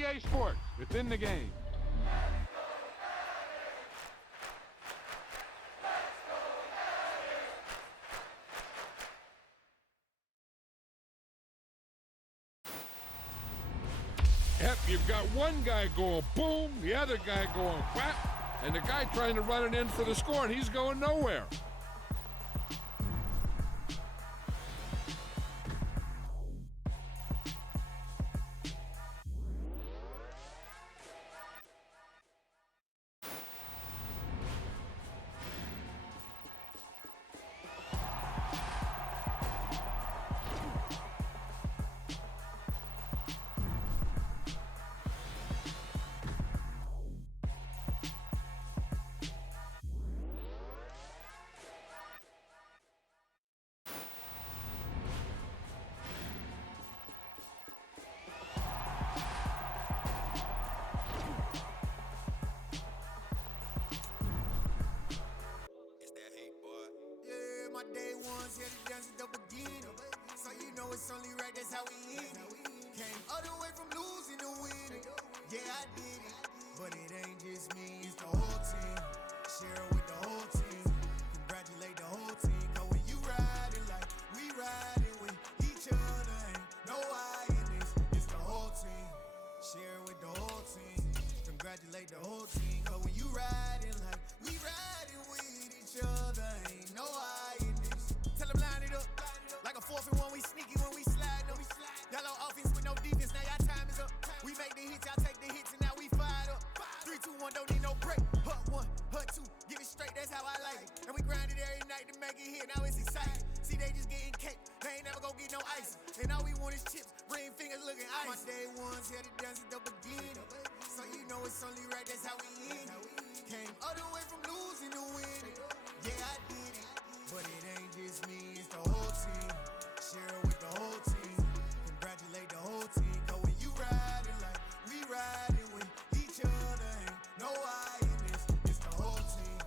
EA Sports. It's in the game. Yep, you've got one guy going boom, the other guy going whap, and the guy trying to run it in for the score, and he's going nowhere. My day ones here to dance at the beginning. So you know it's only right, that's how we end it. Came all the way from losing to winning. Yeah, I did it. But it ain't just me, it's the whole team. Share it with the whole team. Congratulate the whole team. Cause when you riding like we riding with each other, ain't no I in this. It's the whole team. Share it with the whole team. Congratulate the whole team. Cause when you riding like we riding with each other, ain't no I in this. Tell them line it up. Like a 4th and 1, we sneaky when we slide them. Yellow offense with no defense, now y'all time is up. We make the hits, y'all take the hits, and now we fired up. 3, 2, 1, don't need no break. Hut 1, hut 2, give it straight, that's how I like it. And we grind it every night to make it hit, now it's exciting. See, they just getting cake, they ain't never gonna get no ice. And all we want is chips, ring fingers looking ice. My day ones here to dance at the beginning. So you know it's only right, that's how we end it. Came all the way from losing to winning. Yeah, I did it. But it ain't just me, it's the whole team. Share it with the whole team. Congratulate the whole team. Cause when you riding like we riding with each other, ain't no I in this. It's the whole team.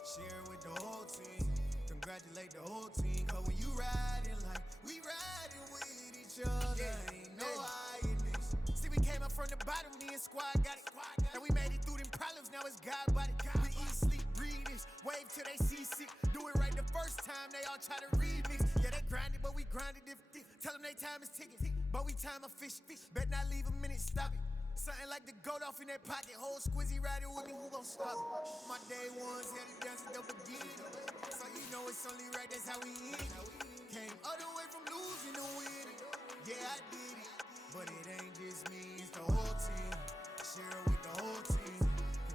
Share it with the whole team. Congratulate the whole team. Cause when you riding like we riding with each other, ain't no I in this. See, we came up from the bottom, me and squad got it. And we made it through them problems, now it's God body. We eat, sleep, breathe this. Wave till they see sick. Do it right the first time, they all try to remix. Yeah, they grinded, but we grinded different. Tell them they time is ticking, but we time a fish. Bet not leave a minute, stop it. Something like the goat off in their pocket. Whole squizzy riding with me, who gon' stop it? My day ones here to dance at the beginning. So you know it's only right, that's how we end it. Came all the way from losing to winning. Yeah, I did it. But it ain't just me, it's the whole team. Share it with the whole team.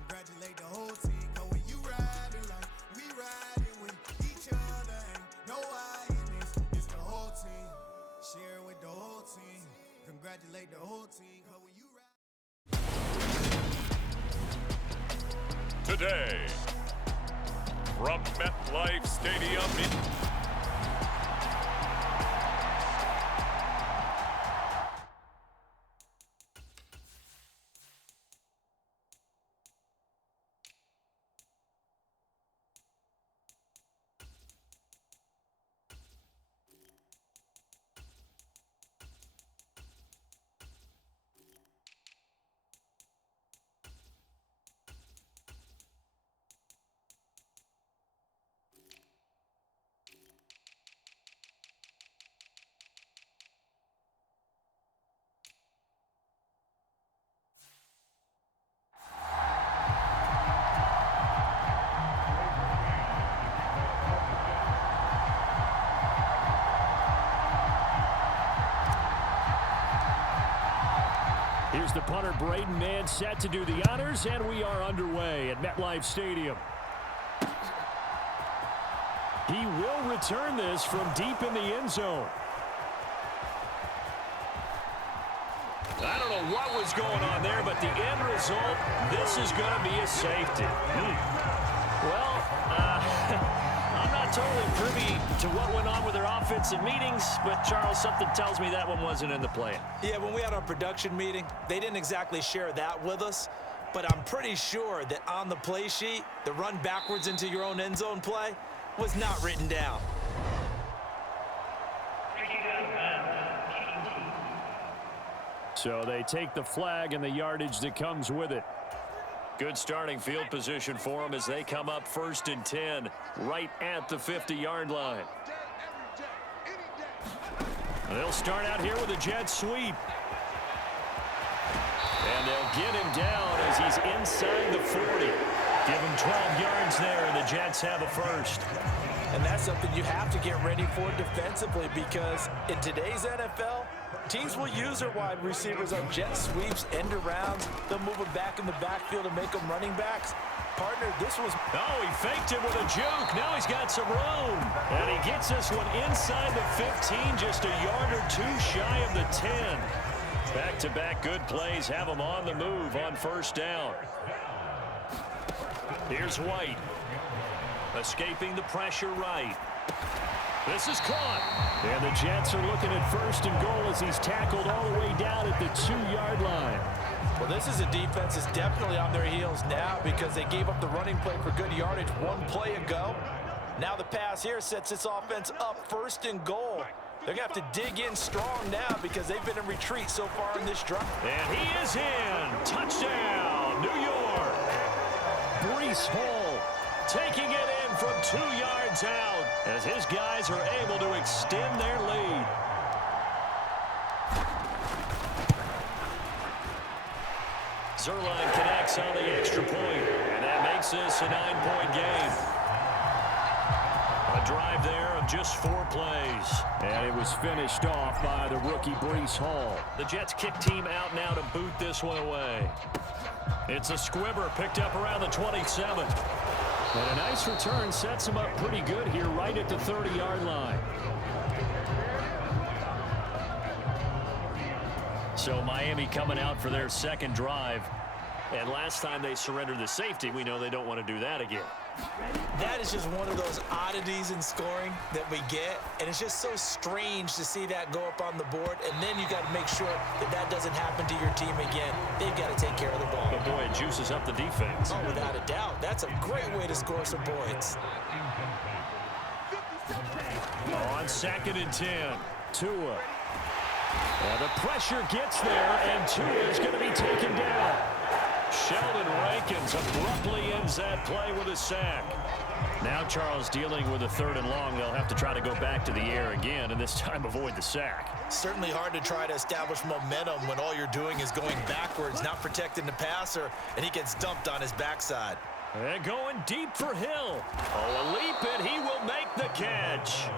Congratulate the whole team. Cause when you riding like we riding with each other, ain't no I in this. It's the whole team. Share it with the whole team. Congratulate the whole team. Cause when you ride. Today, from MetLife Stadium in Here's the punter, Braden Mann, set to do the honors, and we are underway at MetLife Stadium. He will return this from deep in the end zone. I don't know what was going on there, but the end result, this is going to be a safety. Well, I'm not totally privy to what went on with their offensive meetings, but Charles, something tells me that one wasn't in the plan. Yeah, when we had our production meeting, they didn't exactly share that with us, but I'm pretty sure that on the play sheet, the run backwards into your own end zone play was not written down. So they take the flag and the yardage that comes with it. Good starting field position for them as they come up 1st and 10 right at the 50-yard line. They'll start out here with a jet sweep. And they'll get him down as he's inside the 40. Give him 12 yards there, and the Jets have a first. And that's something you have to get ready for defensively, because in today's NFL, teams will use their wide receivers on jet sweeps, end arounds. They'll move them back in the backfield and make them running backs. Partner, this was... Oh, he faked it with a juke. Now he's got some room. And he gets this one inside the 15, just a yard or two shy of the 10. Back-to-back good plays have him on the move on 1st down. Here's White. Escaping the pressure right. This is caught. And the Jets are looking at 1st and goal as he's tackled all the way down at the 2-yard line. Well, this is a defense that's definitely on their heels now, because they gave up the running play for good yardage one play ago. Now the pass here sets this offense up 1st and goal. They're going to have to dig in strong now because they've been in retreat so far in this drive. And he is in. Touchdown, New York. Breece Hall taking it in from 2 yards out as his guys are able to extend their lead. Zerline connects on the extra point, and that makes this a 9-point game. A drive there of just 4 plays. And it was finished off by the rookie Breece Hall. The Jets kick team out now to boot this one away. It's a squibber picked up around the 27. And a nice return sets him up pretty good here right at the 30-yard line. So Miami coming out for their 2nd drive. And last time they surrendered the safety, we know they don't want to do that again. That is just one of those oddities in scoring that we get, and it's just so strange to see that go up on the board, and then you got to make sure that that doesn't happen to your team again. They've got to take care of the ball. But boy, it juices up the defense. Oh, without a doubt. That's a great way to score some points. On 2nd and 10, Tua. And the pressure gets there, and Tua is going to be taken down. Sheldon Rankins abruptly ends that play with a sack. Now Charles dealing with a 3rd and long. They'll have to try to go back to the air again, and this time avoid the sack. Certainly hard to try to establish momentum when all you're doing is going backwards, not protecting the passer, and he gets dumped on his backside. And going deep for Hill. Oh, a leap, and he will make the catch.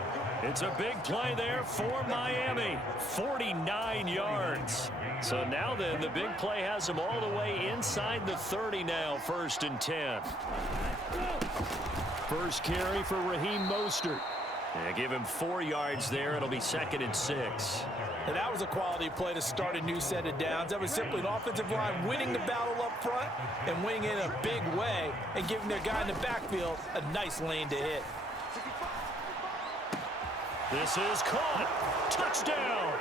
It's a big play there for Miami. 49 yards. So now then, the big play has him all the way inside the 30 now, 1st and 10. First carry for Raheem Mostert. And give him 4 yards there. It'll be 2nd and 6. And that was a quality play to start a new set of downs. That was simply an offensive line winning the battle up front and winning it in a big way and giving their guy in the backfield a nice lane to hit. This is caught. Touchdown.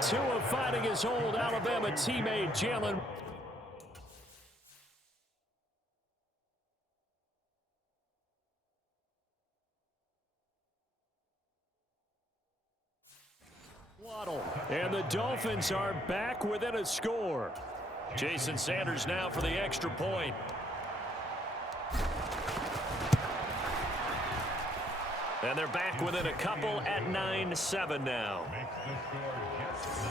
Tua fighting his old Alabama teammate, Jalen. Waddle. And the Dolphins are back within a score. Jason Sanders now for the extra point. And they're back within a couple at 9-7 now.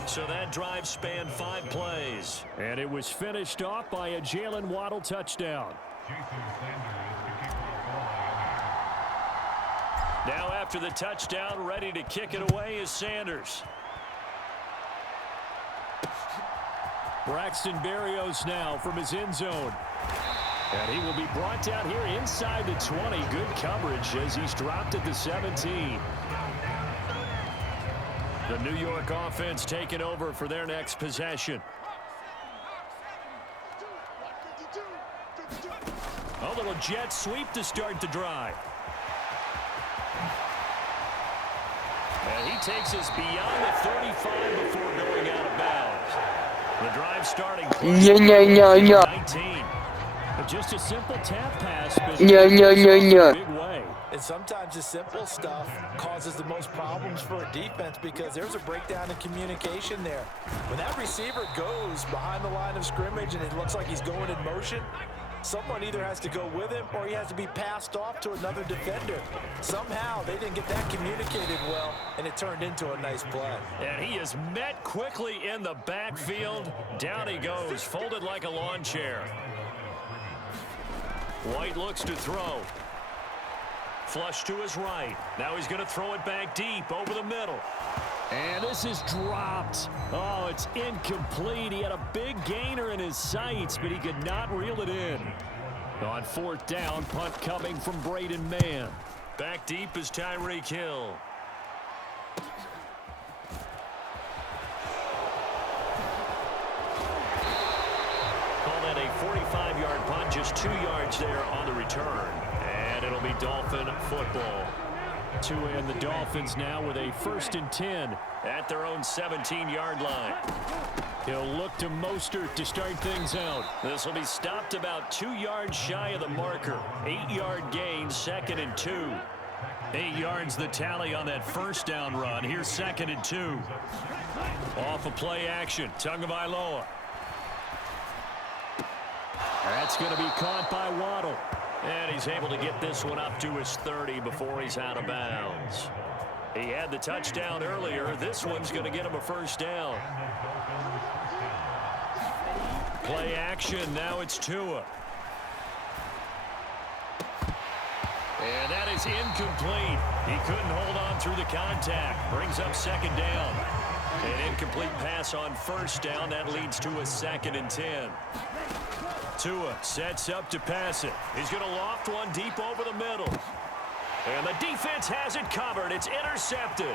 So that drive spanned 5 plays. And it was finished off by a Jalen Waddle touchdown. Now after the touchdown, ready to kick it away is Sanders. Braxton Berrios now from his end zone. And he will be brought down here inside the 20. Good coverage as he's dropped at the 17. The New York offense taking over for their next possession. A little jet sweep to start the drive. And he takes us beyond the 35 before going out of bounds. The drive starting 19. The Just a simple tap pass, but No, no, no, no. big way. And sometimes the simple stuff causes the most problems for a defense because there's a breakdown in communication there. When that receiver goes behind the line of scrimmage and it looks like he's going in motion, someone either has to go with him or he has to be passed off to another defender. Somehow they didn't get that communicated well, and it turned into a nice play. And he is met quickly in the backfield. Down he goes, folded like a lawn chair. White looks to throw. Flush to his right. Now he's going to throw it back deep over the middle. And this is dropped. Oh, it's incomplete. He had a big gainer in his sights, but he could not reel it in. On fourth down, punt coming from Braden Mann. Back deep is Tyreek Hill. Call that a 45-yard punt, just 2 yards there on the return. And it'll be Dolphin football. Tua and the Dolphins now with a 1st and 10 at their own 17-yard line. He'll look to Mostert to start things out. This will be stopped about 2 yards shy of the marker. 8-yard gain, 2nd and 2. 8 yards the tally on that first down run. Here's 2nd and 2. Off of play action, Tagovailoa. That's going to be caught by Waddle. And he's able to get this one up to his 30 before he's out of bounds. He had the touchdown earlier. This one's going to get him a 1st down. Play action. Now it's Tua. And that is incomplete. He couldn't hold on through the contact. Brings up 2nd down. An incomplete pass on 1st down. That leads to a 2nd and 10. Tua sets up to pass it. He's going to loft one deep over the middle. And the defense has it covered. It's intercepted.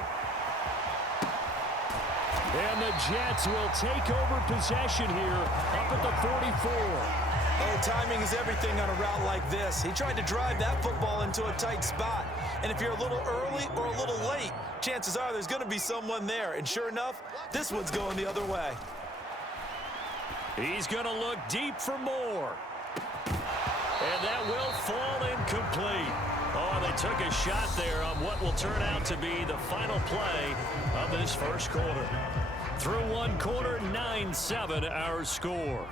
And the Jets will take over possession here up at the 44. Oh, timing is everything on a route like this. He tried to drive that football into a tight spot. And if you're a little early or a little late, chances are there's going to be someone there. And sure enough, this one's going the other way. He's going to look deep for more. And that will fall incomplete. Oh, they took a shot there on what will turn out to be the final play of this first quarter. Through one quarter, 9-7 our score.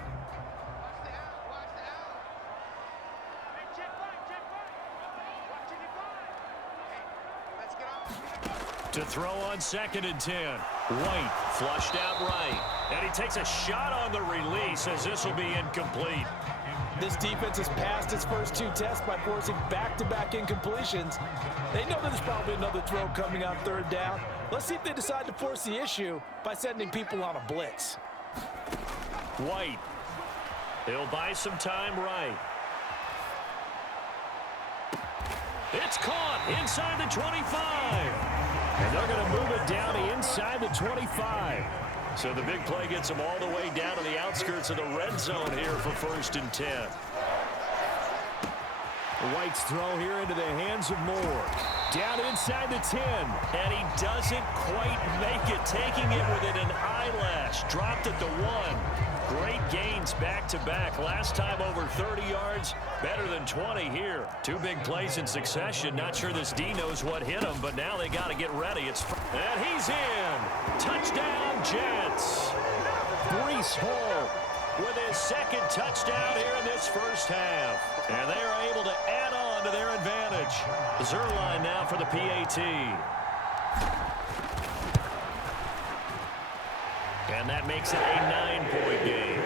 To throw on 2nd and 10. White flushed out right. And he takes a shot on the release as this will be incomplete. This defense has passed its first 2 tests by forcing back-to-back incompletions. They know there's probably another throw coming on 3rd down. Let's see if they decide to force the issue by sending people on a blitz. White. He'll buy some time right. It's caught inside the 25. And they're going to move it down inside the 25. So the big play gets them all the way down to the outskirts of the red zone here for 1st and 10. White's throw here into the hands of Moore. Down inside the 10. And he doesn't quite make it, taking it within an eyelash. Dropped at the 1. Great gains back-to-back. Last time over 30 yards, better than 20 here. 2 big plays in succession. Not sure this D knows what hit him, but now they got to get ready. And he's in. Touchdown, Jets. Breece Hall with his 2nd touchdown here in this first half. And they are able to add on to their advantage. Zerline now for the PAT. And that makes it a 9-point game.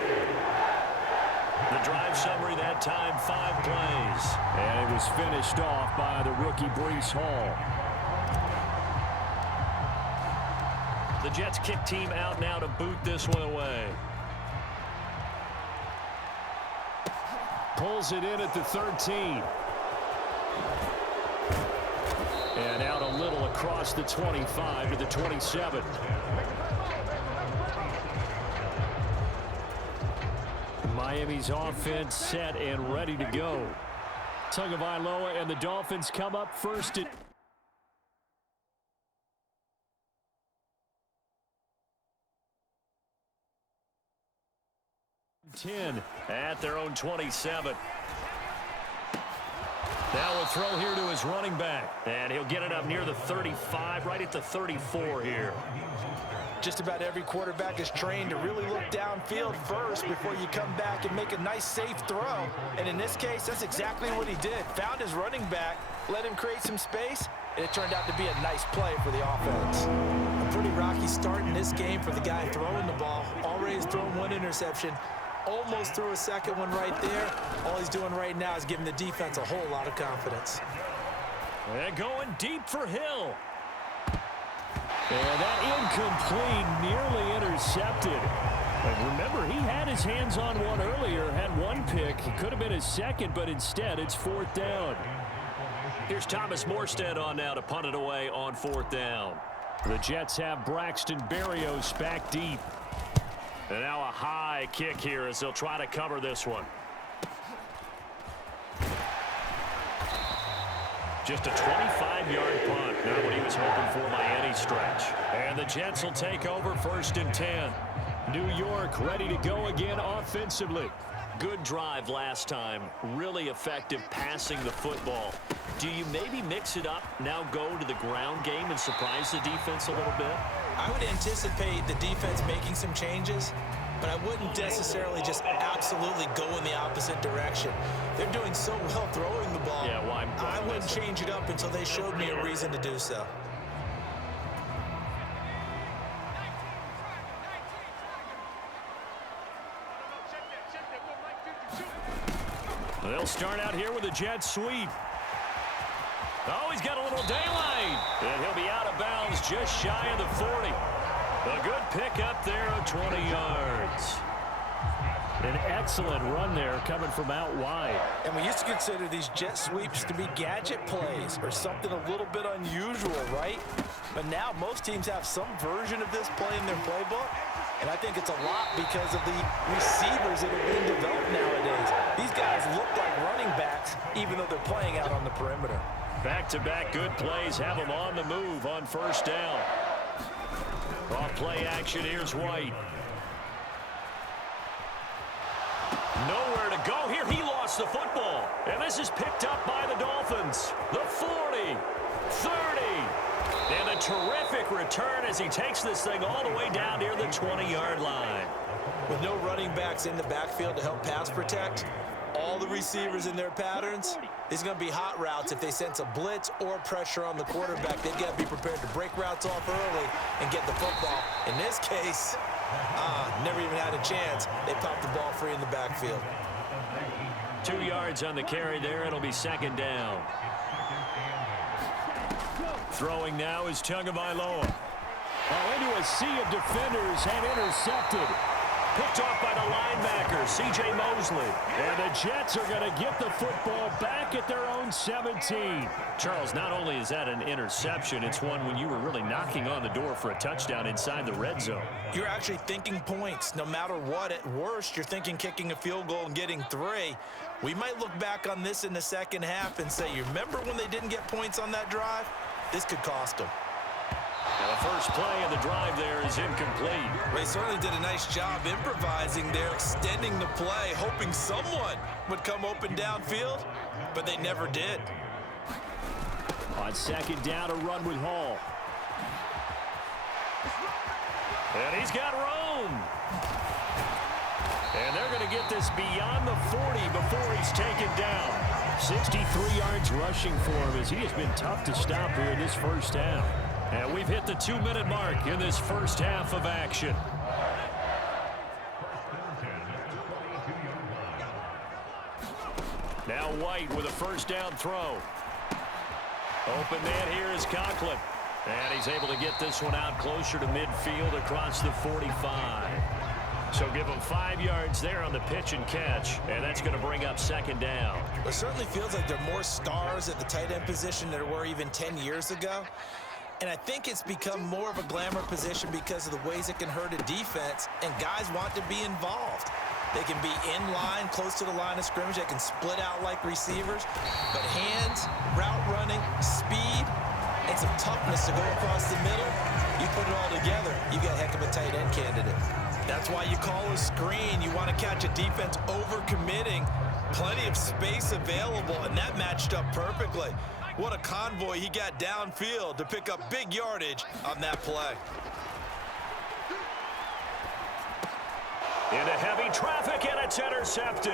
The drive summary that time, 5 plays. And it was finished off by the rookie Breece Hall. The Jets kick team out now to boot this one away. Pulls it in at the 13. And out a little across the 25 to the 27. Miami's offense set and ready to go. Tagovailoa and the Dolphins come up 1st and 10 at their own 27. Now a throw here to his running back. And he'll get it up near the 35, right at the 34 here. Just about every quarterback is trained to really look downfield first before you come back and make a nice, safe throw. And in this case, that's exactly what he did. Found his running back, let him create some space, and it turned out to be a nice play for the offense. A pretty rocky start in this game for the guy throwing the ball. Already has thrown one interception. Almost threw a second one right there. All he's doing right now is giving the defense a whole lot of confidence. And going deep for Hill. And that incomplete, nearly intercepted. But remember, he had his hands on one earlier, had one pick. It could have been his second, but instead it's 4th down. Here's Thomas Morstead on now to punt it away on 4th down. The Jets have Braxton Berrios back deep. And now a high kick here as they'll try to cover this one. Just a 25-yard punt. Not what he was hoping for by any stretch. And the Jets will take over 1st and 10. New York ready to go again offensively. Good drive last time. Really effective passing the football. Do you maybe mix it up, now go to the ground game and surprise the defense a little bit? I would anticipate the defense making some changes, but I wouldn't necessarily just absolutely go in the opposite direction. They're doing so well throwing the ball. Yeah, well, I wouldn't change it up until they showed me a reason to do so. They'll start out here with a jet sweep. Oh, he's got a little daylight. And he'll be out of bounds just shy of the 40. A good pickup there of 20 yards. An excellent run there coming from out wide. And we used to consider these jet sweeps to be gadget plays or something a little bit unusual, right? But now most teams have some version of this play in their playbook. And I think it's a lot because of the receivers that are being developed nowadays. These guys look like running backs even though they're playing out on the perimeter. Back-to-back good plays have them on the move on 1st down. Off play action, here's White. Nowhere to go here. He lost the football. And this is picked up by the Dolphins. The 40, 30. And a terrific return as he takes this thing all the way down near the 20-yard line. With no running backs in the backfield to help pass protect, all the receivers in their patterns, it's going to be hot routes. If they sense a blitz or pressure on the quarterback, they've got to be prepared to break routes off early and get the football. In this case, never even had a chance. They popped the ball free in the backfield. 2 yards on the carry there. It'll be 2nd down. Throwing now is Tagovailoa. Oh, into a sea of defenders and intercepted. Picked off by the linebacker, C.J. Mosley. And the Jets are going to get the football back at their own 17. Charles, not only is that an interception, it's one when you were really knocking on the door for a touchdown inside the red zone. You're actually thinking points. No matter what, at worst, you're thinking kicking a field goal and getting 3. We might look back on this in the second half and say, you remember when they didn't get points on that drive? This could cost them. Now the first play of the drive there is incomplete. They certainly did a nice job improvising there, extending the play, hoping someone would come open downfield, but they never did. On 2nd down, a run with Hall. And he's got room. And they're going to get this beyond the 40 before he's taken down. 63 yards rushing for him as he has been tough to stop here in this first half. And we've hit the 2-minute mark in this first half of action. Now White with a first down throw. Open man here is Conklin. And he's able to get this one out closer to midfield across the 45. So give him 5 yards there on the pitch and catch. And that's going to bring up 2nd down. It certainly feels like there are more stars at the tight end position than there were even 10 years ago. And I think it's become more of a glamour position because of the ways it can hurt a defense, and guys want to be involved. They can be in line, close to the line of scrimmage. They can split out like receivers. But hands, route running, speed, and some toughness to go across the middle, you put it all together, you got a heck of a tight end candidate. That's why you call a screen. You want to catch a defense over-committing Plenty of space available, and that matched up perfectly. What a convoy he got downfield to pick up big yardage on that play. Into heavy traffic, and it's intercepted.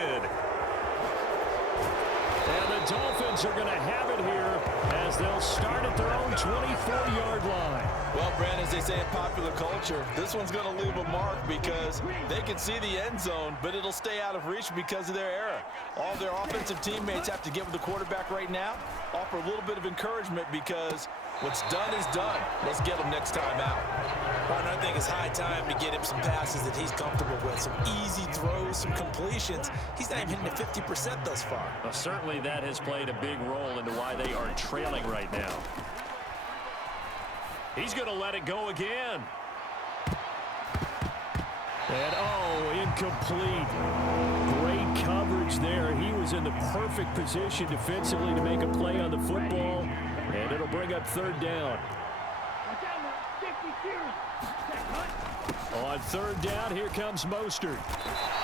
And the Dolphins are going to have it here as they'll start at their own 24-yard line. Well, Brand, as they say in popular culture, this one's going to leave a mark because they can see the end zone, but it'll stay out of reach because of their error. All their offensive teammates have to get with the quarterback right now, offer a little bit of encouragement because what's done is done. Let's get him next time out. Well, I think it's high time to get him some passes that he's comfortable with, some easy throws, some completions. He's not even hitting the 50% thus far. Well, certainly that has played a big role into why they are trailing right now. He's going to let it go again. And, oh, incomplete. Great coverage there. He was in the perfect position defensively to make a play on the football, and it'll bring up third down. On third down, here comes Mostert.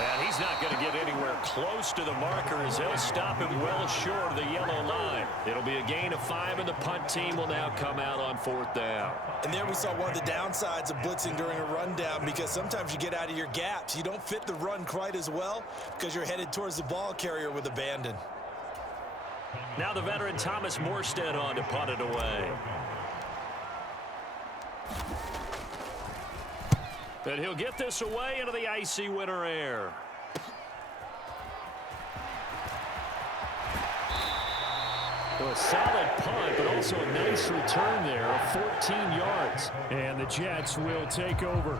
And he's not going to get anywhere close to the marker as they'll stop him well short of the yellow line. It'll be a gain of 5, and the punt team will now come out on fourth down. And there we saw one of the downsides of blitzing during a rundown because sometimes you get out of your gaps. You don't fit the run quite as well because you're headed towards the ball carrier with abandon. Now the veteran Thomas Morstead on to punt it away. And he'll get this away into the icy winter air. A solid punt, but also a nice return there of 14 yards. And the Jets will take over.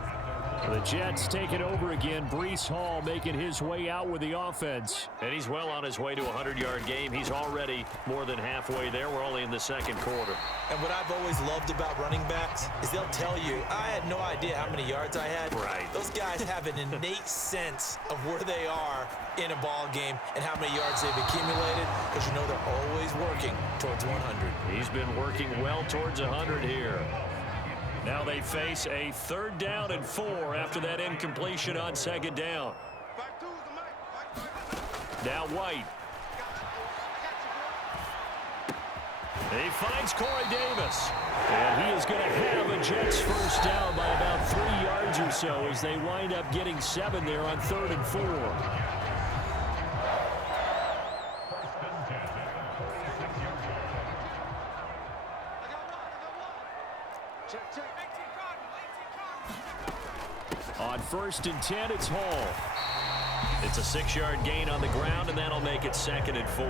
The Jets take it over again. Breece Hall making his way out with the offense. And he's well on his way to a 100-yard game. He's already more than halfway there. We're only in the second quarter. And what I've always loved about running backs is they'll tell you, I had no idea how many yards I had. Right. Those guys have an innate sense of where they are in a ball game and how many yards they've accumulated because you know they're always working towards 100. He's been working well towards 100 here. Now they face a 3rd down and 4 after that incompletion on 2nd down. Now White. He finds Corey Davis. And he is going to have a Jets first down by about 3 yards or so as they wind up getting 7 there on 3rd and 4. On 1st and 10, it's Hall. It's a 6-yard gain on the ground, and that'll make it 2nd and 4.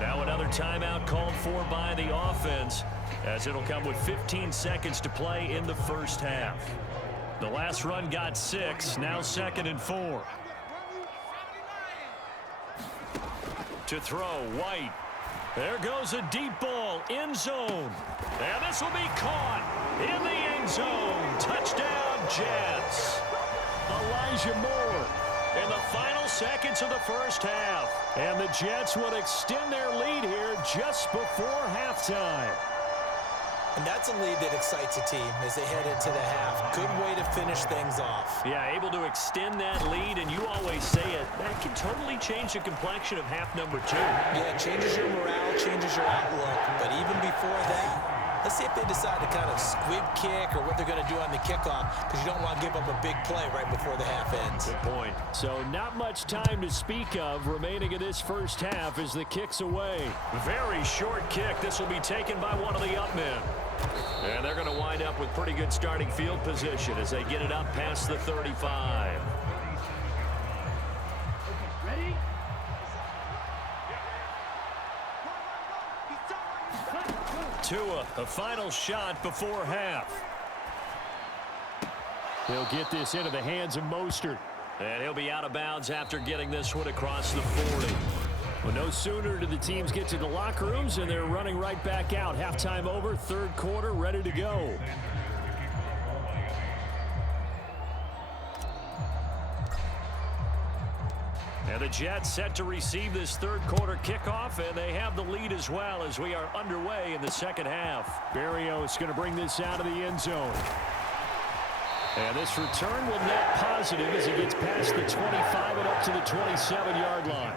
Now another timeout called for by the offense, as it'll come with 15 seconds to play in the first half. The last run got 6, now 2nd and 4. To throw, White. There goes a deep ball, end zone. And this will be caught in the end zone. Touchdown, Jets. Elijah Moore in the final seconds of the first half. And the Jets will extend their lead here just before halftime. And that's a lead that excites a team as they head into the half. Good way to finish things off. Yeah, able to extend that lead, and you always say it, that can totally change the complexion of half number 2. Yeah, it changes your morale, changes your outlook. But even before that, let's see if they decide to kind of squib kick or what they're going to do on the kickoff, because you don't want to give up a big play right before the half ends. Good point. So not much time to speak of remaining in this first half as the kick's away. Very short kick. This will be taken by one of the up men. And they're going to wind up with pretty good starting field position as they get it up past the 35. Ready? Tua, a final shot before half. He'll get this into the hands of Mostert. And he'll be out of bounds after getting this one across the 40. Well, no sooner do the teams get to the locker rooms, and they're running right back out. Halftime over, 3rd quarter, ready to go. And the Jets set to receive this 3rd quarter kickoff, and they have the lead as well as we are underway in the second half. Berrios is going to bring this out of the end zone. And this return will net positive as he gets past the 25 and up to the 27-yard line.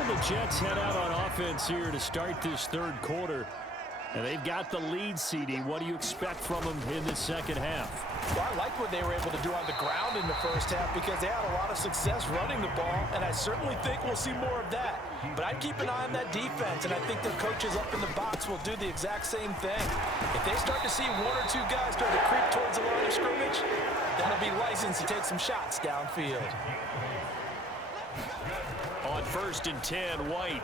And the Jets head out on offense here to start this third quarter. And they've got the lead, CD. What do you expect from them in the second half? Well, I liked what they were able to do on the ground in the first half because they had a lot of success running the ball, and I certainly think we'll see more of that. But I'd keep an eye on that defense, and I think their coaches up in the box will do the exact same thing. If they start to see one or two guys start to creep towards the line of scrimmage, that'll be licensed to take some shots downfield. On 1st and 10, White.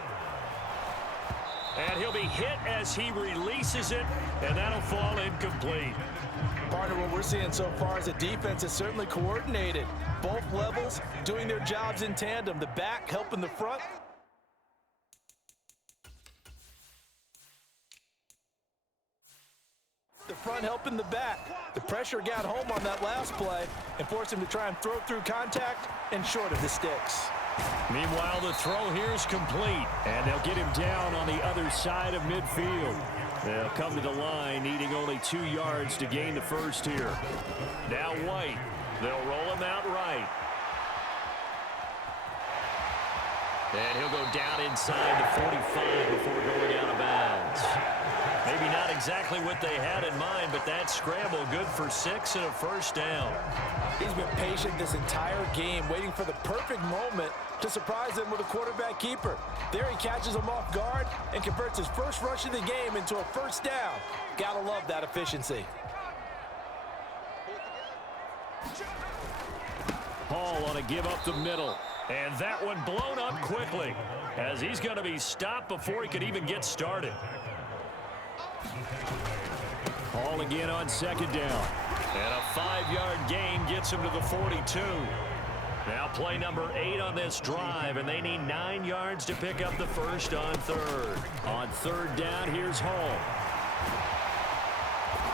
And he'll be hit as he releases it, and that'll fall incomplete. Partner, what we're seeing so far is a defense is certainly coordinated. Both levels doing their jobs in tandem. The back helping the front. The front helping the back. The pressure got home on that last play and forced him to try and throw through contact and short of the sticks. Meanwhile, the throw here is complete, and they'll get him down on the other side of midfield. They'll come to the line, needing only 2 yards to gain the first here. Now White. They'll roll him out right. And he'll go down inside the 45 before going out of bounds. Maybe not exactly what they had in mind, but that scramble good for 6 and a first down. He's been patient this entire game, waiting for the perfect moment to surprise them with a quarterback keeper. There he catches him off guard and converts his first rush of the game into a first down. Gotta love that efficiency. Hall on a give up the middle. And that one blown up quickly as he's going to be stopped before he could even get started. Hall again on 2nd down. And a 5-yard gain gets him to the 42. Now play number 8 on this drive, and they need 9 yards to pick up the first on 3rd. On 3rd down, here's Hall.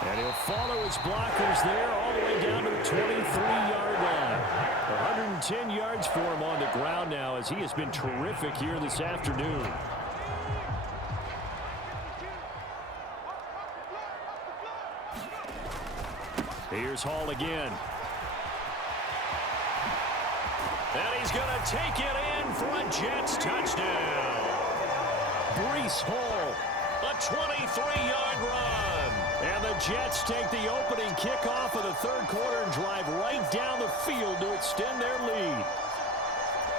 And he'll follow his blockers there all the way down to the 23-yard line. 110 yards for him on the ground now as he has been terrific here this afternoon. Here's Hall again. And he's going to take it in for a Jets touchdown. Breece Hall, a 23-yard run. And the Jets take the opening kickoff of the third quarter and drive right down the field to extend their lead.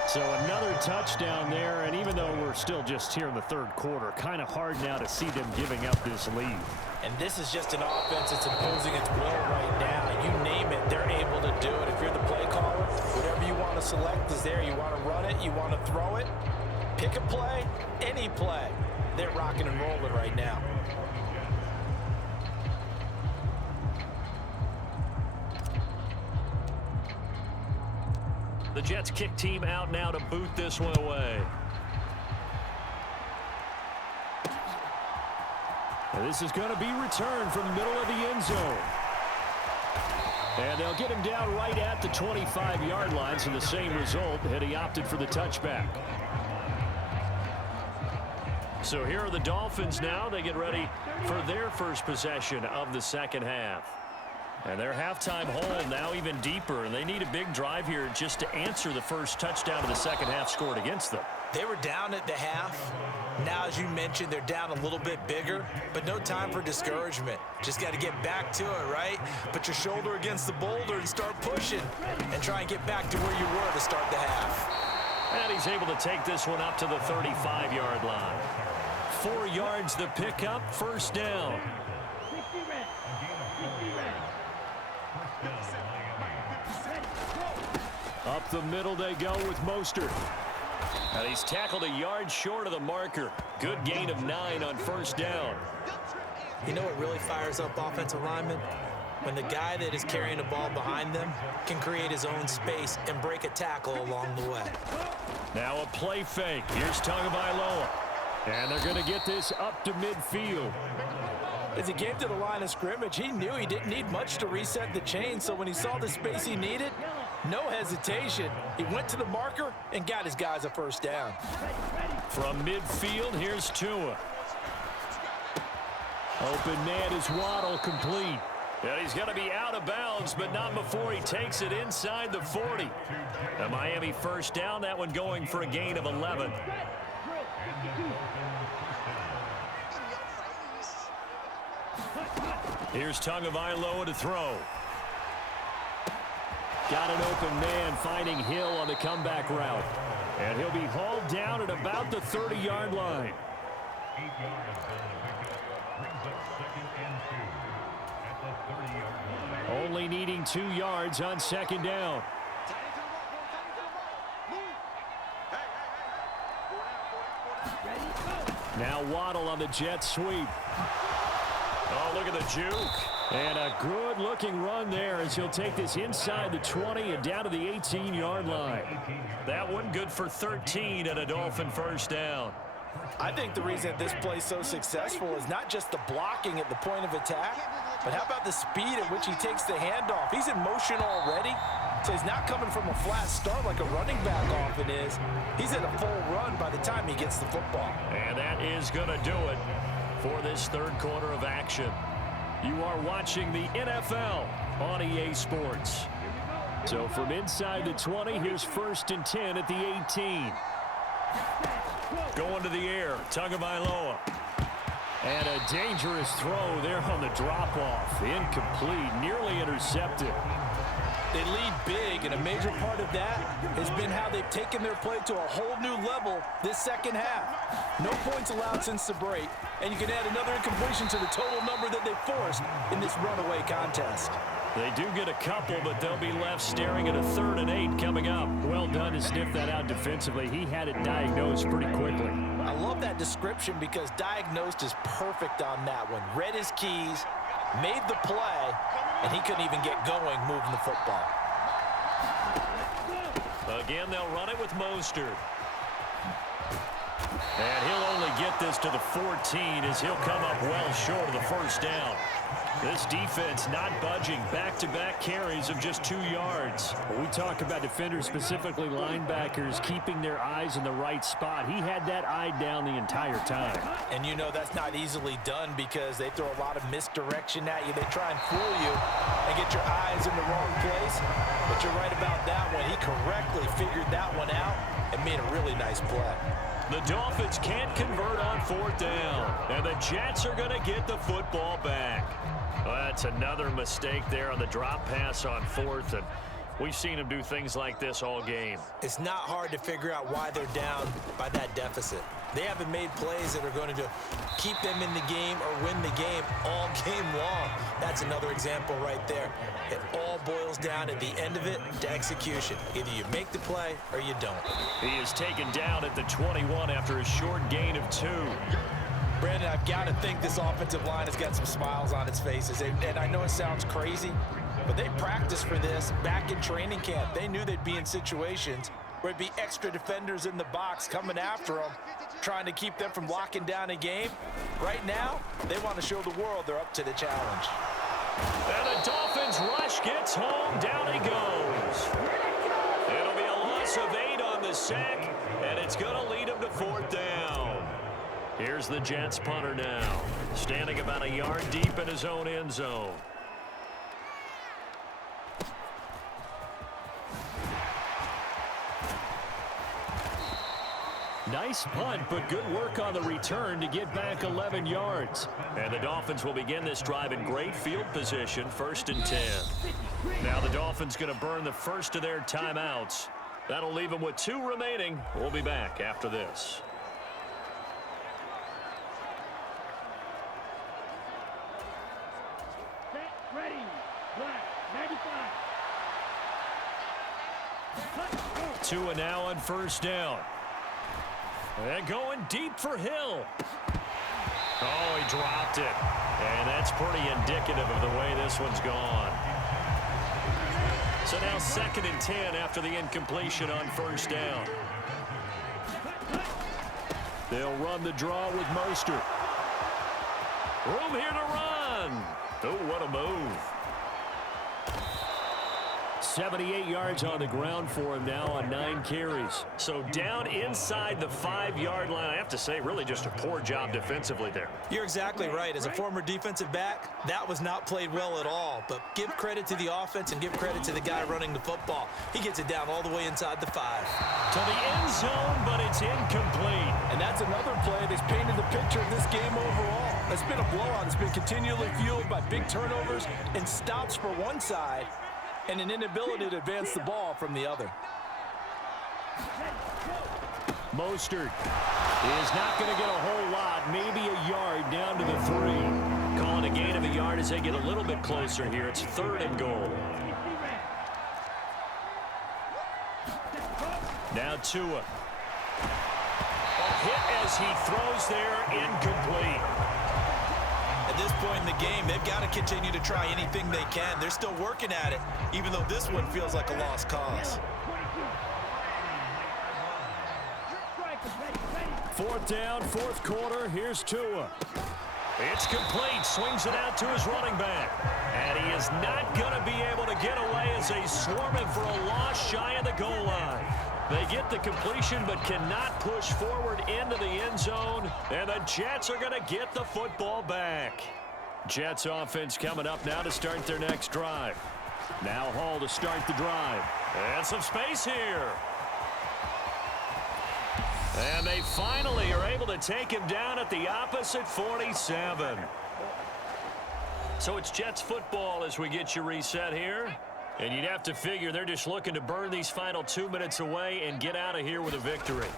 So another touchdown there, and even though we're still just here in the third quarter, kind of hard now to see them giving up this lead. And this is just an offense that's imposing its will right now. You name it, they're able to do it. If you're the play caller, whatever you want to select is there. You want to run it, you want to throw it, pick a play, any play. They're rocking and rolling right now. The Jets kick team out now to boot this one away. And this is going to be returned from the middle of the end zone. And they'll get him down right at the 25-yard line, so the same result, had he opted for the touchback. So here are the Dolphins now. They get ready for their first possession of the second half. And their halftime hole now even deeper, and they need a big drive here just to answer the first touchdown of the second half scored against them. They were down at the half. Now, as you mentioned, they're down a little bit bigger, but no time for discouragement. Just got to get back to it, right? Put your shoulder against the boulder and start pushing and try and get back to where you were to start the half. And he's able to take this one up to the 35-yard line. 4 yards the pickup, first down. Up the middle they go with Mostert. And he's tackled a yard short of the marker. Good gain of 9 on first down. You know what really fires up offensive linemen? When the guy that is carrying the ball behind them can create his own space and break a tackle along the way. Now a play fake. Here's Tagovailoa. And they're going to get this up to midfield. As he came to the line of scrimmage, he knew he didn't need much to reset the chain, so when he saw the space he needed, no hesitation. He went to the marker and got his guys a first down. From midfield, here's Tua. Open man is Waddle, complete. And he's going to be out of bounds, but not before he takes it inside the 40. A Miami first down, that one going for a gain of 11. Here's Tagovailoa to throw. Got an open man, finding Hill on the comeback route. And he'll be hauled down at about the 30-yard line. Only needing 2 yards on second down. Now Waddle on the jet sweep. Oh, look at the juke. And a good-looking run there as he'll take this inside the 20 and down to the 18-yard line. That one good for 13 and a Dolphin first down. I think the reason that this play is so successful is not just the blocking at the point of attack, but how about the speed at which he takes the handoff? He's in motion already, so he's not coming from a flat start like a running back often is. He's in a full run by the time he gets the football. And that is going to do it for this third quarter of action. You are watching the NFL on EA Sports. So from inside the 20, here's 1st and 10 at the 18. Going to the air, Tagovailoa. And a dangerous throw there on the drop-off. Incomplete, nearly intercepted. They lead big, and a major part of that has been how they've taken their play to a whole new level this second half. No points allowed since the break, and you can add another incompletion to the total number that they forced in this runaway contest. They do get a couple, but they'll be left staring at a 3rd and 8 coming up. Well done to sniff that out defensively. He had it diagnosed pretty quickly. I love that description because diagnosed is perfect on that one. Read his keys, made the play, and he couldn't even get going moving the football. Again, they'll run it with Mostert. And he'll only get this to the 14 as he'll come up well short of the first down. This defense not budging. Back-to-back carries of just 2 yards. When we talk about defenders, specifically linebackers, keeping their eyes in the right spot, he had that eye down the entire time. And you know that's not easily done because they throw a lot of misdirection at you. They try and fool you and get your eyes in the wrong place. But you're right about that one. He correctly figured that one out and made a really nice play. The Dolphins can't convert on 4th down, and the Jets are going to get the football back. Well, that's another mistake there on the drop pass on 4th, and we've seen them do things like this all game. It's not hard to figure out why they're down by that deficit. They haven't made plays that are going to keep them in the game or win the game all game long. That's another example right there. It all boils down at the end of it to execution. Either you make the play or you don't. He is taken down at the 21 after a short gain of 2. Brandon, I've got to think this offensive line has got some smiles on its faces. And I know it sounds crazy, but they practiced for this back in training camp. They knew they'd be in situations where it'd be extra defenders in the box coming after them, trying to keep them from locking down a game. Right now, they want to show the world they're up to the challenge. And the Dolphins rush gets home. Down he goes. It'll be a loss of 8 on the sack, and it's going to lead him to 4th down. Here's the Jets punter now, standing about a yard deep in his own end zone. Nice punt, but good work on the return to get back 11 yards. And the Dolphins will begin this drive in great field position, 1st and 10. Now the Dolphins going to burn the first of their timeouts. That'll leave them with 2 remaining. We'll be back after this. Ready, black, 95. 2 and now on 1st down. And going deep for Hill. Oh, he dropped it. And that's pretty indicative of the way this one's gone. So now 2nd and 10 after the incompletion on 1st down. They'll run the draw with Mostert. Room here to run. Oh, what a move. 78 yards on the ground for him now on 9 carries. So down inside the 5-yard line. I have to say, really just a poor job defensively there. You're exactly right. As a former defensive back, that was not played well at all. But give credit to the offense and give credit to the guy running the football. He gets it down all the way inside the 5. To the end zone, but it's incomplete. And that's another play that's painted the picture of this game overall. It's been a blowout. It's been continually fueled by big turnovers and stops for one side and an inability to advance the ball from the other. Mostert is not going to get a whole lot, maybe a yard down to the 3. Calling a gain of a yard as they get a little bit closer here. It's 3rd and goal. Now Tua. A hit as he throws there, incomplete. At this point in the game, they've got to continue to try anything they can. They're still working at it, even though this one feels like a lost cause. 4th down, 4th quarter. Here's Tua. It's complete. Swings it out to his running back. And he is not going to be able to get away as they swarm him for a loss shy of the goal line. They get the completion but cannot push forward into the end zone. And the Jets are going to get the football back. Jets offense coming up now to start their next drive. Now Hall to start the drive. And some space here. And they finally are able to take him down at the opposite 47. So it's Jets football as we get you reset here. And you'd have to figure they're just looking to burn these final 2 minutes away and get out of here with a victory.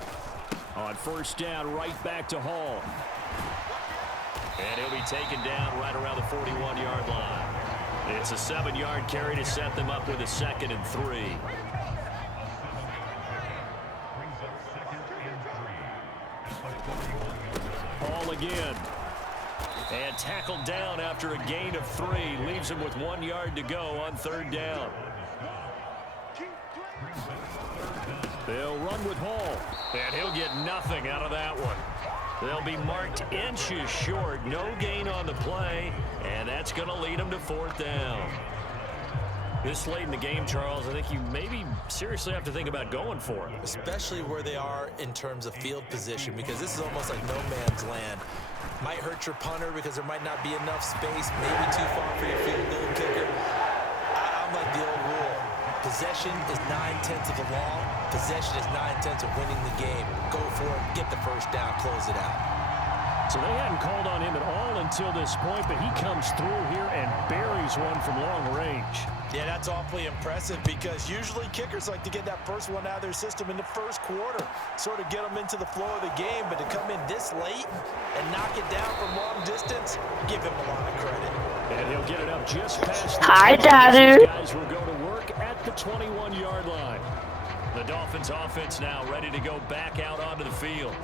On 1st down, right back to Hall. And he'll be taken down right around the 41-yard line. It's a 7-yard carry to set them up with a 2nd and 3. Hall again. And tackled down after a gain of 3. Leaves him with 1 yard to go on 3rd down. They'll run with Hall. And he'll get nothing out of that one. They'll be marked inches short. No gain on the play. And that's going to lead them to 4th down. This late in the game, Charles, I think you maybe seriously have to think about going for it. Especially where they are in terms of field position, because this is almost like no man's land. Might hurt your punter because there might not be enough space, maybe too far for your field goal kicker. I'm like the old rule. Possession is 9/10 of the law. Possession is 9/10 of winning the game. Go for it, get the 1st down, close it out. So they hadn't called on him at all until this point, but he comes through here and buries one from long range. Yeah, that's awfully impressive because usually kickers like to get that first one out of their system in the 1st quarter, sort of get them into the flow of the game, but to come in this late and knock it down from long distance, give him a lot of credit. And he'll get it up just past the Hi, Daddy. These guys will go to work at the 21-yard line. The Dolphins offense now ready to go back out onto the field.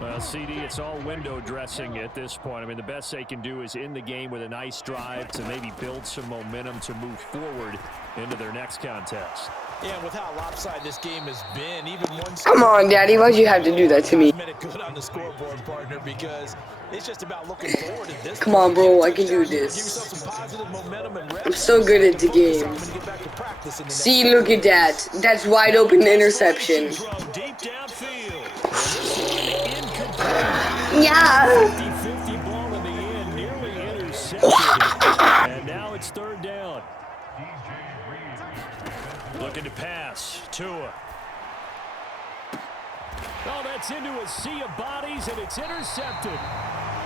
Well, CD, it's all window dressing at this point. I mean, the best they can do is in the game with a nice drive to maybe build some momentum to move forward into their next contest. Yeah, and with how lopsided this game has been, even one... Come on, Daddy. Why'd you have to do that to me? ...minute good on the scoreboard, partner, because it's just about looking forward to this. Come on, bro. I can do this. I'm so good at the game. See, look at that. That's wide open interception. Deep downfield. Yeah. 50-50 ball in the end, nearly intercepted. And now it's 3rd down. Looking to pass. Tua. Oh, that's into a sea of bodies, and it's intercepted.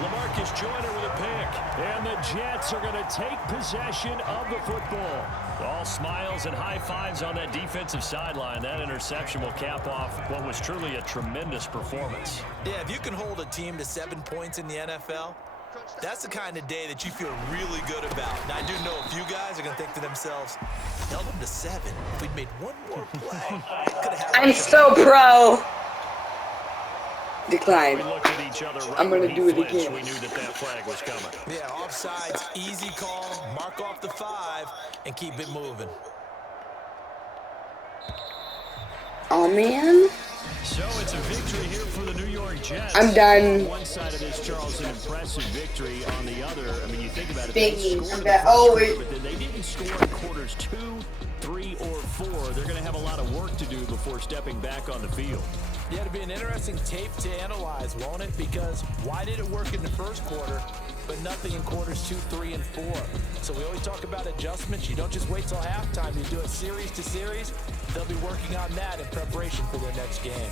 LaMarcus Joyner with a pick. And the Jets are going to take possession of the football. All smiles and high fives on that defensive sideline. That interception will cap off what was truly a tremendous performance. Yeah, if you can hold a team to 7 points in the NFL, that's the kind of day that you feel really good about. Now, I do know a few guys are going to think to themselves, held them to 7. If we'd made one more play, I'm so pro. Decline. We looked at each other right I'm going to do it flinched. again. We knew that flag was coming. Yeah, offsides, easy call, mark off the 5, and keep it moving. Oh, man. So it's a victory here for the New York Jets. I'm done. On one side of this, Charles, an impressive victory. On the other, I mean, you think about it. Biggie. They scored I'm done. Oh, but then they didn't score in quarters 2 3 or 4, they're going to have a lot of work to do before stepping back on the field. Yeah, it'll be an interesting tape to analyze, won't it? Because why did it work in the first quarter, but nothing in quarters 2, 3, and 4? So we always talk about adjustments. You don't just wait till halftime. You do it series to series. They'll be working on that in preparation for their next game.